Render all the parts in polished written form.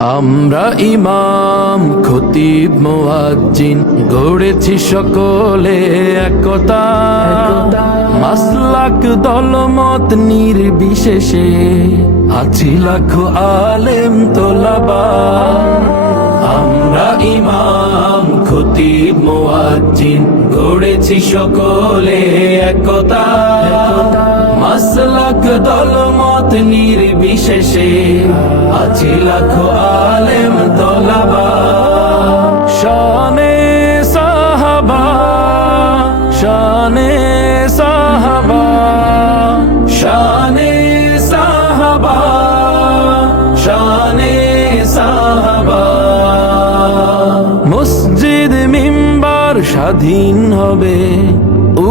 আমরা ইমাম খতিব মুয়াজ্জিন গড়েছি সকলে একতা, মাসলাক দলমত নির্বিশেষে আছি লাখো আলেম তোলাবা। আমরা ইমাম খতিব মুয়াজ্জিন গড়েছি সকলে একতা, মাসলাক দলমত নির্বিশেষে আছি লাখো আলেম তোলাবা। শানে সাহাবা, শানে সাহাবা, শানে সাহাবা, শানে সাহাবা। মসজিদ মিম্বার স্বাধীন হবে,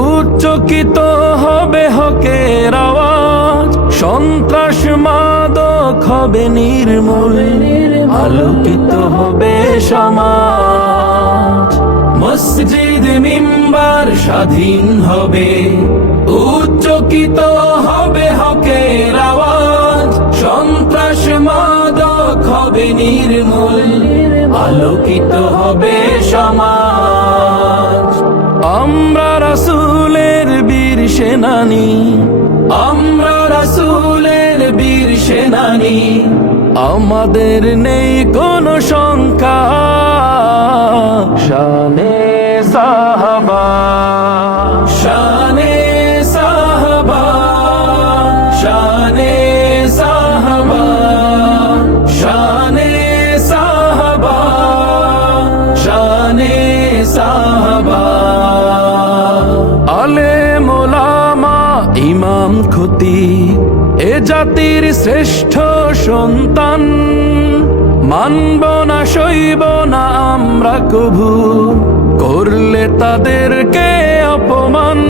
উচ্চকিত হবে হকের আওয়াজ, সন্ত্রাস মাদক হবে নির্মূল, আলোকিত হবে সমাজ। মসজিদ মিম্বার স্বাধীন হবে, উচ্চকিত হবে হকের আওয়াজ, সন্ত্রাস মাদক হবে নির্মূল, আলোকিত হবে সমাজ। আমরা রাসূলের বীর সেনানী, আমরা রাসূলের বীর সেনানী, আমাদের নেই কোনো শঙ্কা। শানে সাহাবা, শানে সাহাবা, শানে সাহাবা, শানে সাহাবা, শানে সাহাবা। আলেম ওলামা ইমাম খতিব এ জাতির শ্রেষ্ঠ সন্তান, মানব না সইব না আমরা কভু, করলে তাদেরকে অপমান।